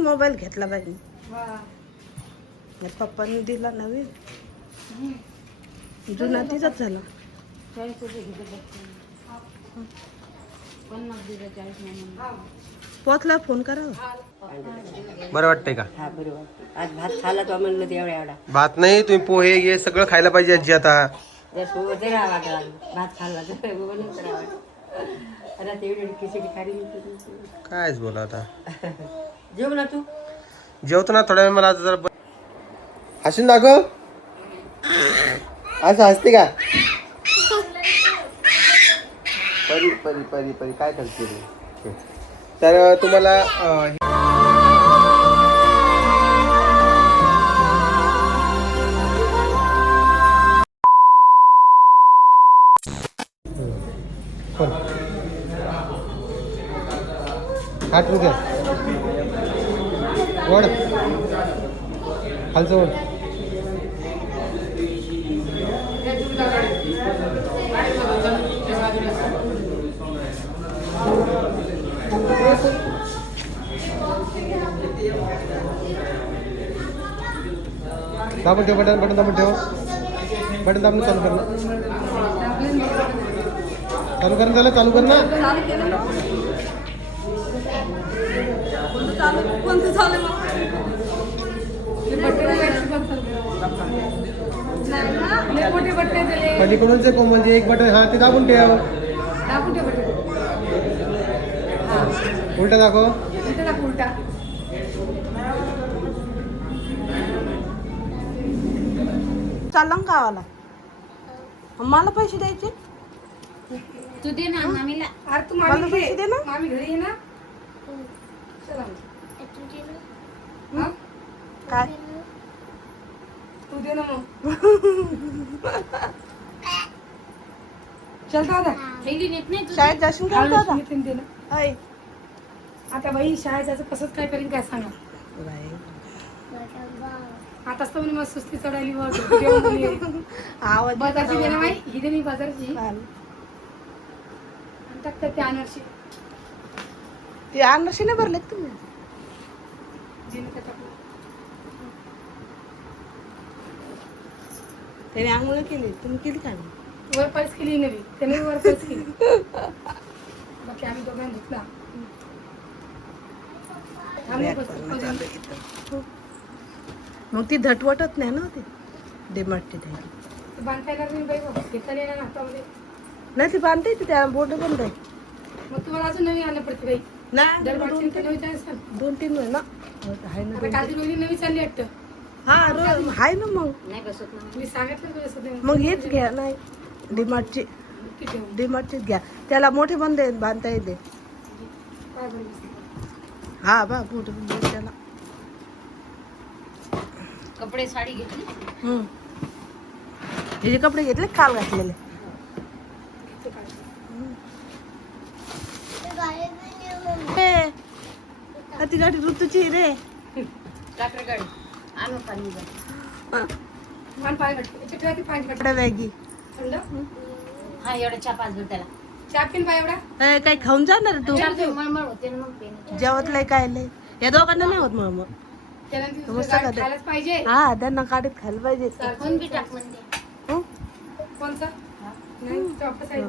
Mobile घेतला पाहिजे. पप्पांनी दिला नवीन, जुना तिचाच झाला. पोचला फोन करा. बरं वाटतंय का? हा बरोबर. आज भात खाला तो म्हणलं ते एवढा एवढा भात नाही, तुम्ही पोहे हे सगळं खायला पाहिजे आजी. आता जर सोबत राहावा भात खाल्ला तर बनवून राहावा. आता तेवढी खिचडी खाली कायच बोला आता. जेव ना तू. जेवतो ना थोड्या वेळ. मला आता जरा हसून दाखव. असं हसते का? परी परी परी परी काय करते रे? तर तुम्हाला खाट घ्या. वड खालचं वड. दाबून ठेव. बटन दाबून ठेव. बटन दाबून चालू कर ना. चालू कर ना. चालू कर ना. पलीकडूनचे कोमल एक बटन. हा ते दाबून ठेव. उलटा दाखव. चालला ना गावाला. मला पैसे द्यायचे. तू दे ना मामीला. अरे तू मला पैसे दे ना. मामी घरी ये ना. चला मग. काय तू दे ना मग. चल दादा. थैली नेत नाही तू. शाळेत जाशील का दादा? दे ना. ऐ आता बाई शाळेत जायचं कसंच काय करीन काय सांगा. आताच तर म्हणे मग सुस्ती चढायली आवाज बाजारची दे ना बाई. ही दे मी बाजारची. टाकतात ते अनारशी. ते अनारशी नाही भरले तुम्ही? त्याने आंघोळ केली. तुम्ही केली का? वर पाईस केली नवी. त्याने वर पाईस केली. बाकी आम्ही दोघांनी घेतला. मग ती झटवटत नाही ना. ते डेमार्टची बांधता येणार नाही बाई. घेता येणार ना हातामध्ये. नाही. ती बांधता येते. त्या बोट बंद आहे. मग तुम्हाला अजून नवीन आणलं पडते बाई. नाही दरबारची नवी चान्स. 2-3 महिना आहे ना. आता कालची रोजी नवी चालली वाटतं. हा आहे ना. मग नाही बसत ना. मी सांगितलं तुला सध्या. मग हेच घ्या. नाही डीमार्टची. डीमार्टचीच घ्या. त्याला मोठे बंद आहे. बांधता येते. हा बा मोठे बंद आहे त्याला. कपडे साडी घेतली. हे जे कपडे घेतले काल घातलेले. ती गाडी ऋतूची रे. ट्रॅक्टर गाडी आणू पाणी जा. मान पाय घातले. पाय घातले. कपडे बॅगी. हा एवढा चहा पाच दूर त्याला. चहा पिन पाय एवढा. काही खाऊन जाणार तू? मळमळ होते ना मग पेन. जेवत लय काय लय. या दोघांना नाही होत मग. त्यानंतर खायलाच पाहिजे. हा त्यांना काढत खायला पाहिजे. कोण बी टाक म्हणते. कोणचा नाही वापस आहे.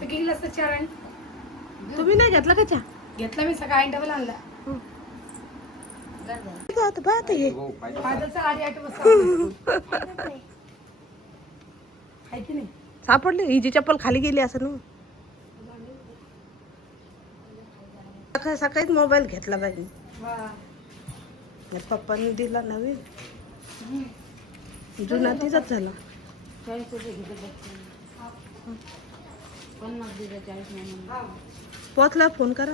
तर गेला असतं चार आणि तुम्ही नाही घेतला का चहा? घेतला मी सकाळी डबल आणला. बात हे माझा आधी 8 वाजता आहे की नाही. सापडले. हिची चप्पल खाली गेली असं ना. सकाळीच मोबाईल घेतला पाहिजे. पप्पांनी दिला नवीन, जुना तिचाच झाला. पोचला फोन करा.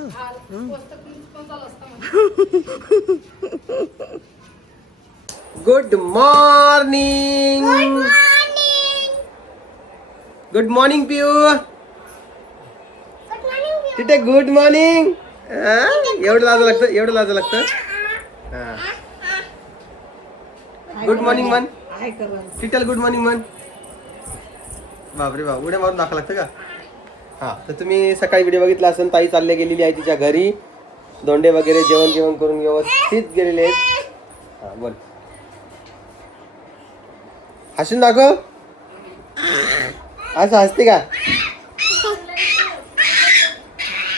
Good morning. गुड मॉर्निंग पिऊ. तिथे गुड मॉर्निंग. एवढं लाज लागतं. एवढं लाज लागतं. गुड मॉर्निंग मन. तिथं गुड मॉर्निंग मन. बापरे बाप, उड्या मारून दाखवा लागतं का? हा, तर तुम्ही सकाळी व्हिडिओ बघितला असेल. ताई चालल्या गेलेली आहे तिच्या घरी. धोंडे वगैरे जेवण करून व्यवस्थित गेलेले आहेत. हा बोल, हसून दाखव. असं हसते का?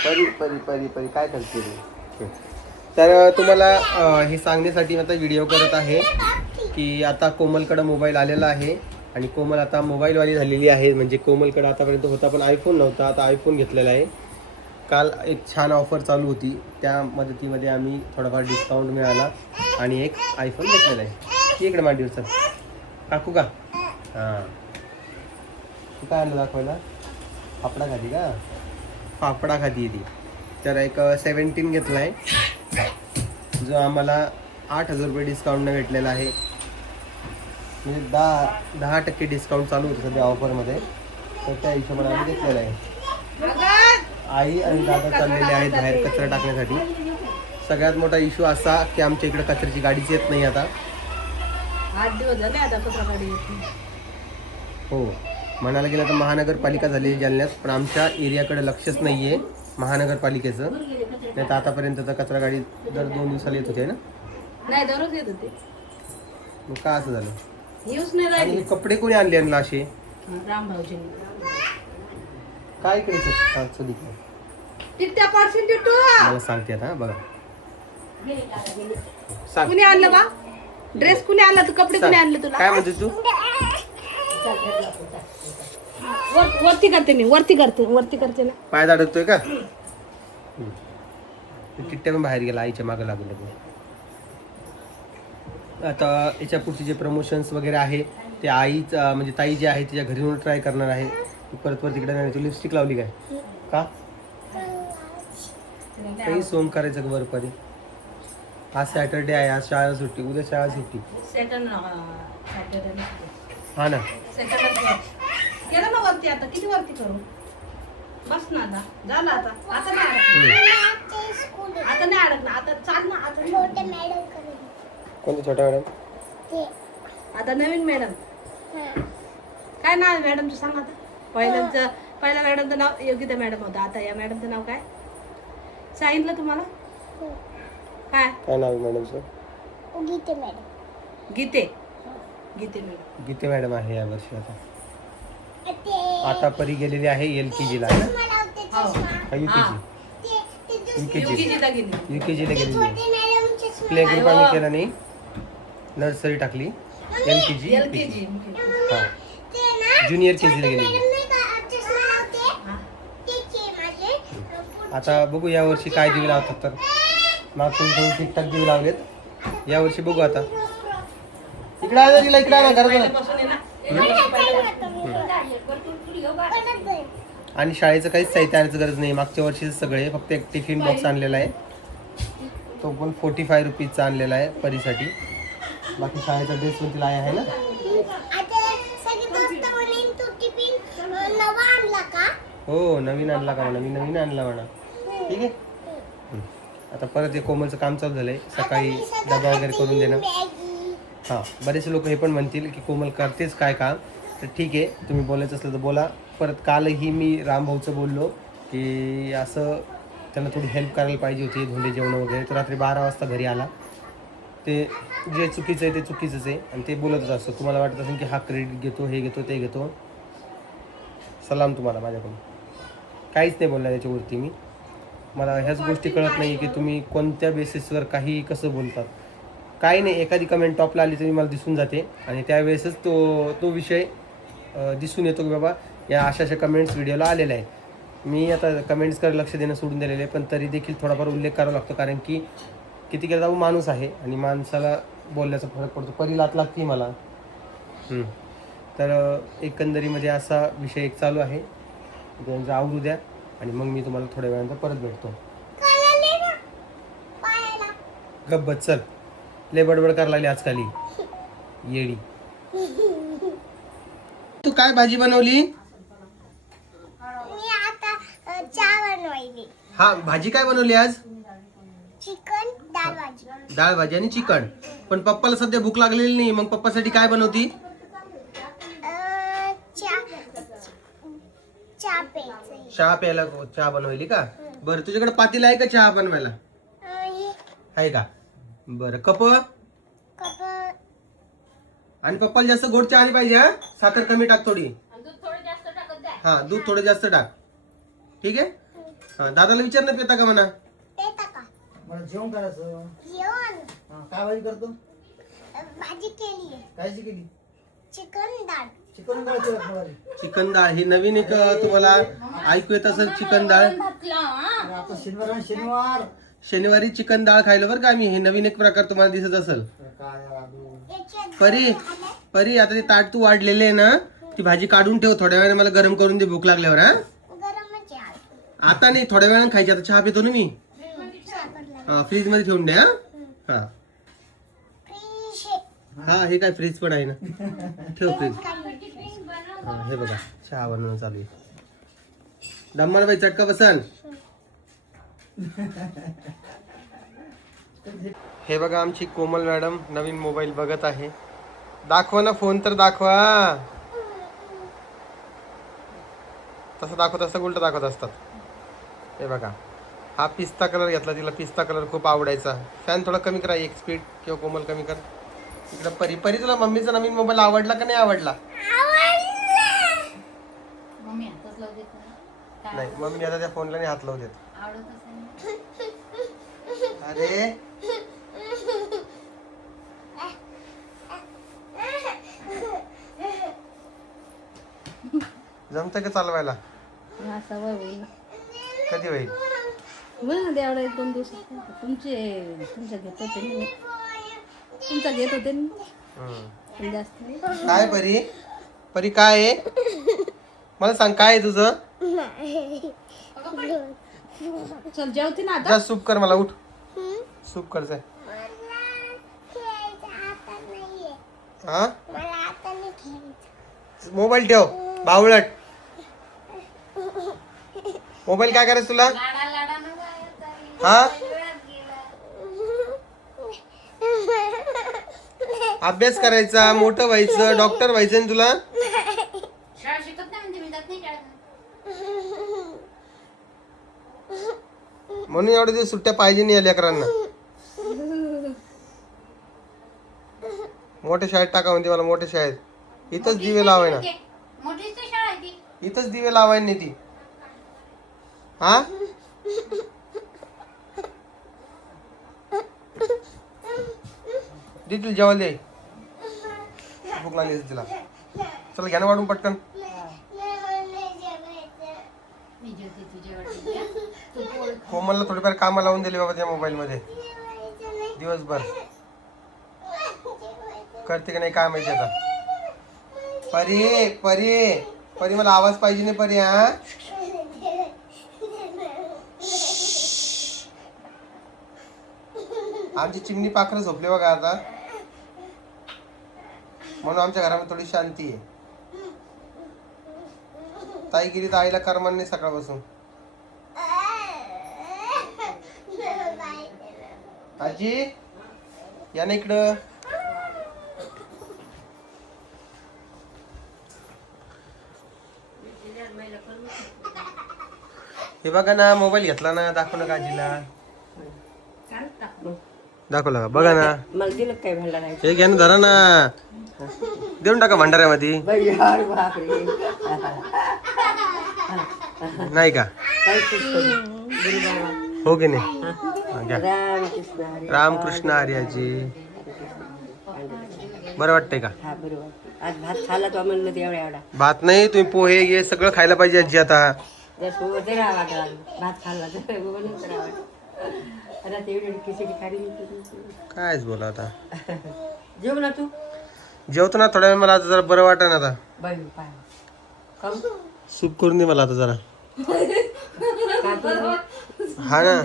परी परी परी परी काय करते रे? तर तुम्हाला हे सांगण्यासाठी आता व्हिडिओ करत आहे की आता कोमलकडं मोबाईल आलेला आहे आणि कोमल आता मोबाईलवाली झालेली आहे. म्हणजे कोमलकडं आतापर्यंत होता पण आयफोन नव्हता, आता आयफोन घेतलेला आहे. काल एक छान ऑफर चालू होती, त्या मदतीमध्ये आम्ही थोडाफार डिस्काउंट मिळाला आणि एक आयफोन घेतलेला आहे. इकडे मांडीवर काकू का? हां, तू काय आणलं दाखवायला? फाफडा खाती का? फाफडा खाती ती. तर एक 17 घेतला आहे जो आम्हाला 8,000 रुपये डिस्काउंटने भेटलेला आहे. म्हणजे 10% डिस्काउंट चालू होतं सध्या ऑफरमध्ये. तर त्या हिशोबाने आम्ही घेतलेला आहे. आई आणि दादा चाललेले आहेत बाहेर कचरा टाकण्यासाठी. सगळ्यात मोठा इश्यू असा की आमच्या इकडे कचऱ्याची गाडीच येत नाही आता. 8 दिवस झाले आता कचरा गाडी येत नाही. हो, म्हणायला गेलं तर महानगरपालिका झाली जालन्यात, पण आमच्या एरियाकडे लक्षच नाही आहे महानगरपालिकेचं. नाही तर आतापर्यंत तर कचरा गाडी दर 2 दिवसाला येत होते ना. नाही दररोज येत होते. मग का असं झालं? येऊच नाही आणि राहिली. हे कपडे कोणी आणले आणला असे? राम भाऊजींनी. काय करायचं? टिट्ट्या पाडशील टिट्टू. मला सांगते आता बघा. सांग कुणी आणलं बा? ड्रेस कुणी आणला? तू कपडे कुणी आणले तुला? काय म्हणते तू? वरती करते मी, वरती करते ना. पाय अडकतोय का? टिट्ट्या पण बाहेर गेला आईच्या मागे लागून लागून. आता याच्या पुढचे जे प्रमोशन्स वगैरे आहे ते आईच म्हणजे ताई जे आहे तिच्या घरी येऊन ट्राय करणार आहे. परत तिकडे नाही. तू लिपस्टिक लावली काय? का काही सोंग करायचं का बरं परी? आज सॅटर्डे आहे, आज शाळा सुट्टी, उद्या शाळा सुट्टी. हा ना. केलं ना वरती. आता किती वरती करू? बस ना आता. झालं आता. आता नाही अडक ना. आता चाल ना. आता कोणती छोट्या मॅडम? आता नवीन मॅडम. काय नाव आहे मॅडमचं सांग आता. पहिल्या मॅडमचं नाव योगिता मॅडम होतं. आता या मॅडमचं नाव काय सांगितलं तुम्हाला? काय काय नाव आहे मॅडमचं? गीते मॅडम. गीते मॅडम आहे या वर्षी. आता परी गेलेली आहे LKG ला. युकेजीला गेलेली आहे. प्ले ग्रुप आम्ही केला नाही, नर्सरी टाकली. LKG हा, ज्युनियर KG ला गेलेली. आता बघू या वर्षी काय दिवे लावतात. तर मागच्या वर्षी ठीकठाक दिवे लावलेत, या वर्षी बघू आता. इकडे आहे ना, इकडे आहे ना घरात. आणि शाळेचं काहीच साहित्य आणायचं गरज नाही. मागच्या वर्षी सगळे फक्त एक टिफिन बॉक्स आणलेला आहे, तो पण 45 रुपीजचा आणलेला आहे परीसाठी. बाकी शाळेचा ड्रेस पण तिला आहे ना. हो नवीन आणला का म्हणा? मी नवीन आणला म्हणा. ठीक आहे. आता परत हे कोमलचं काम चालू झालंय, सकाळी डबा वगैरे करून देणं. हां, बरेचसे लोक हे पण म्हणतील की कोमल करतेच काय काम. तर ठीक आहे, तुम्ही बोलायचं असलं तर बोला. परत कालही मी रामभाऊचं बोललो की असं त्यांना थोडी हेल्प करायला पाहिजे होती, धोंडे जेवण वगैरे. तर रात्री 12 वाजता घरी आला. ते जे चुकीचं आहे ते चुकीचंच आहे आणि ते बोलतच असतं. तुम्हाला वाटत असेल की हा क्रेडिट घेतो, हे घेतो, ते घेतो. सलाम तुम्हाला माझ्याकडून. काहीच नाही बोलणार याच्यावरती मी. मला ह्याच गोष्टी कळत नाही की तुम्ही कोणत्या बेसिसवर काही कसं बोलतात. काही नाही, एखादी कमेंट टॉपला आली तरी मला दिसून जाते आणि त्यावेळेसच तो विषय दिसून येतो की बाबा या अशा कमेंट्स व्हिडिओला आलेल्या आहेत. मी आता कमेंट्सकडे लक्ष देणं सोडून दिलेलं आहे, पण तरी देखील थोडाफार उल्लेख करावा लागतो. कारण की किती केलं जाऊ माणूस आहे आणि माणसाला बोलण्याचा फरक पडतो. परी लात लागते मला. तर एकंदरीमध्ये असा विषय एक चालू आहे. त्यांचं आवरू द्या आणि मग मी तुम्हाला थोड्या वेळानंतर परत भेटतो. गब्बत चल, लय बडबड करायला लागली आजकाल येडी. तू काय भाजी बनवली? हा, भाजी काय बनवली आज? चिकन, डाळ भाजी. डाळ भाजी आणि चिकन. पण पप्पाला सध्या भूक लागलेली नाही, मग पप्पासाठी काय बनवती? चहा प्यायला चहा बनवली का? बरं, तुझ्याकडे पातेलं आहे का चहा बनवायला? आहे का? बरं कप कप आणि पप्पाला जास्त गोड चहा नाही पाहिजे हा, साखर कमी टाक थोडी. हा दूध थोडं जास्त टाक. ठीक आहे. हा दादाला विचार ना पेता का म्हणा. पेता का? मला जेवण करायचं. जेवण काय भाजी करतो? भाजी केली. कायची केली? चिकन डाळ. चिकन करायचं भाजी. चिकन डाळ ही नवीन एक तुम्हाला ऐकू येत असेल. चिकन डाळ आता शनिवार आणि शनिवार शनिवारी चिकन डाळ खायला बरं का आम्ही. हे नवीन एक प्रकार तुम्हाला दिसत असेल. काय राहू. परी परी आता ते ताट तू वाढलेले आहे ना, ती भाजी काढून ठेव. थोड्या वेळाने मला गरम करून दे भूक लागल्यावर. हा गरमच आहे. आता नाही, थोड्या वेळाने खायची. आता चहा पितो ना मी. हा फ्रीज मध्ये ठेवून दे. हा हा फिश. हा हे काय फ्रीज पण आहे ना, ठेव फ्रीज. हा हे बघा चहा बनवणं चालू आहे. दम्मान बाई चटका बसन. हे बघा आमची कोमल मॅडम नवीन मोबाईल बघत आहे. दाखवा ना फोन तर दाखवा. तसं दाखवत असतं उलट दाखवत असतात. हे बघा हा पिस्ता कलर घेतला. तिला पिस्ता कलर खूप आवडायचा. फॅन थोडा कमी करा एक स्पीड किंवा कोमल कमी कर. इकडं परी परी तुला मम्मीचा नवीन मोबाईल आवडला का नाही आवडला? मम्मी हातच लावू देत नाही. नाही मम्मी आता त्या फोनला नाही हात लावू देत. आवडतच नाही. अरे जमतं का चालवायला? हा सवय होईल. कधी होईल? होईल ना तेवढा 1-2 दिवसात. तुमच्या घेत होते ना, तुमचा घेत होते ना. पण जास्त नाही. काय परी परी काय आहे? मला सांग काय आहे तुझं? चल जेवते ना आता. जा सूप कर मला. उठ सूप कर जाय. हा मला आता नाही खेळायचं. मोबाईल ठेव बावळट. मोबाईल काय करायचं तुला? हा अभ्यास करायचा, मोठं व्हायचं, डॉक्टर व्हायचं ना तुला. शाळा शिकत नाही म्हणजे मी जात नाही शाळेत. म्हणून एवढे दिवस सुट्ट्या पाहिजे नाही या लेकरांना. मोठ्या शाळेत टाका म्हणते मला. मोठ्या शाळेत इथंच दिवे लावाय ना. मोठीच तर शाळा आहे ती. इथंच दिवे लावाय नाही ती. हा दे तिला जेवायला दे. भूक लागली असेल तिला. चला घ्या ना वाढून पटकन. मी जेवते तुझ्या वाटते. तू पोळ खा. कोमलला थोडीफार कामं लावून दिली बाबा त्या मोबाईल मध्ये. दिवसभर करते का नाही काय माहिती आता. परी परी परी मला आवाज पाहिजे नाही परी. हा आमची चिमणी पाखरं झोपली बघा आता. म्हणून आमच्या घरामध्ये थोडी शांती आहे. ताई गेली तर आईला करमान नाही सकाळपासून. आजी या ना इकडं. हे बघा ना मोबाईल घेतला ना. दाखव ना आजीला. दाखवला का बघा ना. मला दिलं काय भांडा नाही. हे घ्या ना धरा ना. देऊन टाका भंडाऱ्यामध्ये. बापरे नाही का? काय गुरुबाबा हो की नाही? हा, घ्या. रामकृष्ण हरी. रामकृष्ण हरी आजी. बरं वाटतंय का? हा बरोबर. आज भात खाला तो म्हणलं एवढा एवढा. भात नाही तुम्ही पोहे हे सगळं खायला पाहिजे आजी आता. जर सोबत राहा वाटला भात खाल्ला तर बनवून राहा. आता तेवढी खिचडी खाली. कायच बोला आता. जेव ना तू. जेवतो ना थोड्या वेळ. मला आता जरा बरं वाटत ना आता. बाई पाय खाऊ. सूप करून दे मला आता जरा. काय करू? हा ना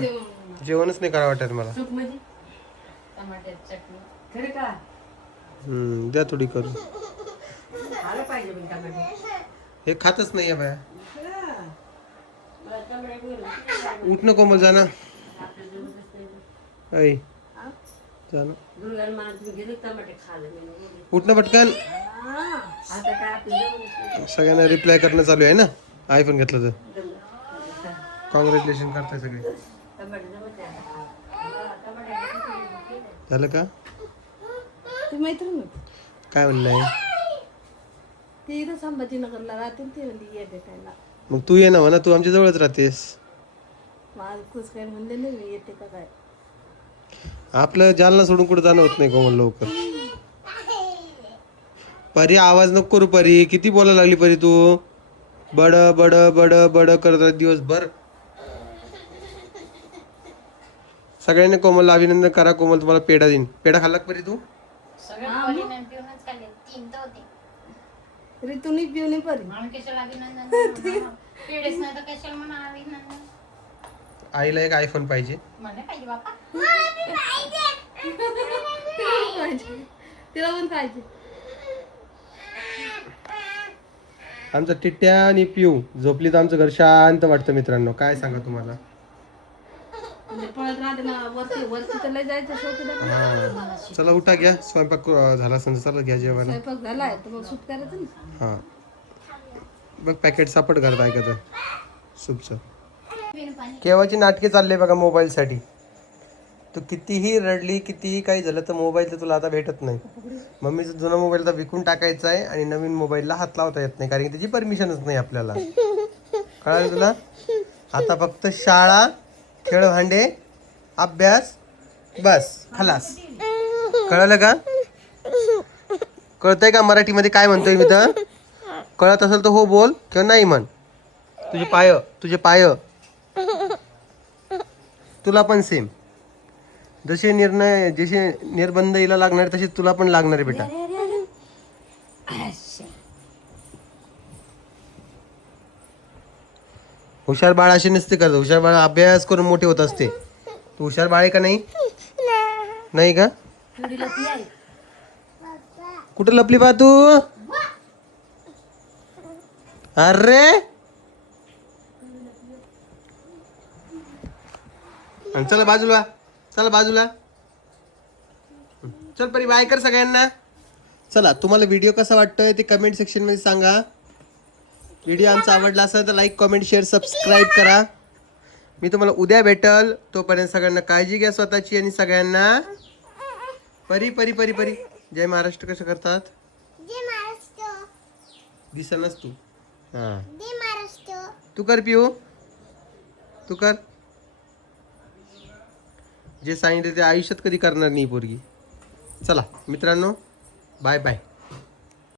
जेवणच नाही करा वाटत मला. सूप म्हणजे टमाट्याची चटणी. खरं का? द्या थोडी करून. आलं पाहिजे पण टमाटे. हे खातच नाहीये बाया. मला टमाटे बोल. उठ ना कोमल जा ना. ऐ जा ना. दुर्गाला मला तुम्ही गेले टमाटे खाल्ले मी. उठ ना पटकन. आता काय आपलं सगळ्यांना रिप्लाय करणं चालू आहे ना. आयफोन घेतलं तर कॉंग्रॅच्युलेशन करताय सगळे. टमाटे जमत नाही आता. टमाटे झालं का? ती मैत्रीण होती. काय म्हणणं आहे? ती इथं संभाजीनगरला राहते ती म्हणली ये भेटायला. मग तू ये ना म्हणा, तू आमच्या जवळच राहतेस. मला कुछ काय म्हणले नाही मी येते का काय. आपलं जालना सोडून कुठं जाणं होत नाही कोमल लवकर. परी आवाज नको करू परी, किती बोलायला लागली परी तू. बड बड बड बड करत राहते दिवसभर. सगळ्यांनी कोमलला अभिनंदन करा. कोमल तुम्हाला पेढा देईन. पेढा खाल्ला का परी तू? सगळं पॉलिनन पिऊनच खाल्ले 3 तर होते. ऋतूनी पिऊनी परी. म्हणून कशाला अभिनंदन म्हणा. पेढेच नाही तर कशाला म्हणा अभिनंदन. आईला एक आयफोन पाहिजे. मला पाहिजे बापा. तिला पण पाहिजे. आमचा टिट्ट्या आणि पिऊ झोपली तर आमचं घर शांत वाटतं मित्रांनो. काय सांगा तुम्हाला. म्हणजे पळत राहते ना वरती वरती तर लय जायचं शौक आहे. हा. चला उठा घ्या. स्वयंपाक झाला समजा. चला घ्या जेवायला. स्वयंपाक झालाय तर मग सूप करायचं ना. हा बघ पॅकेट सापड करता ऐकत सूपचं. केव्हाची नाटके चालले बघा मोबाईलसाठी. तू कितीही रडली कितीही काही झालं तर मोबाईल तर तुला आता भेटत नाही. मम्मीचा जुना मोबाईल तर विकून टाकायचा आहे आणि नवीन मोबाईलला हात लावता येत नाही कारण की त्याची परमिशनच नाही आपल्याला. कळालं तुला. आता फक्त शाळा, खेळभांडे, अभ्यास, बस खलास. कळलं का? कळतंय का मराठीमध्ये काय म्हणतोय मी तर? कळत असेल तर हो बोल किंवा नाही म्हण. तुझे पाय तुला पण सेम. जसे निर्बंध हिला लागणार तसे तुला पण लागणार आहे बेटा. हुशार बाळ असे नसते करत. हुशार बाळ अभ्यास करून मोठे होत असते. तू हुशार बाळ आहे का नाही? नाही का? कुठं लपली बा तू? अरे चला बाजूला. चला बाजूला. चल परी बाय कर सगळ्यांना. चला तुम्हाला व्हिडिओ कसा वाटतोय ते कमेंट सेक्शन मध्ये सांगा. व्हिडिओ आमचा आवडला असेल तर लाईक कमेंट शेअर सबस्क्राईब करा. मी तुम्हाला उद्या भेटल. तोपर्यंत सगळ्यांना काळजी घ्या स्वतःची आणि सगळ्यांना परी परी परी परी जय महाराष्ट्र कसं करतात? जय महाराष्ट्र. दिसनच तू. हा जय महाराष्ट्र. तू कर पिऊ. तू कर. जे सांगितलं ते आयुष्यात कधी करणार नाही पोरगी. चला मित्रांनो बाय बाय.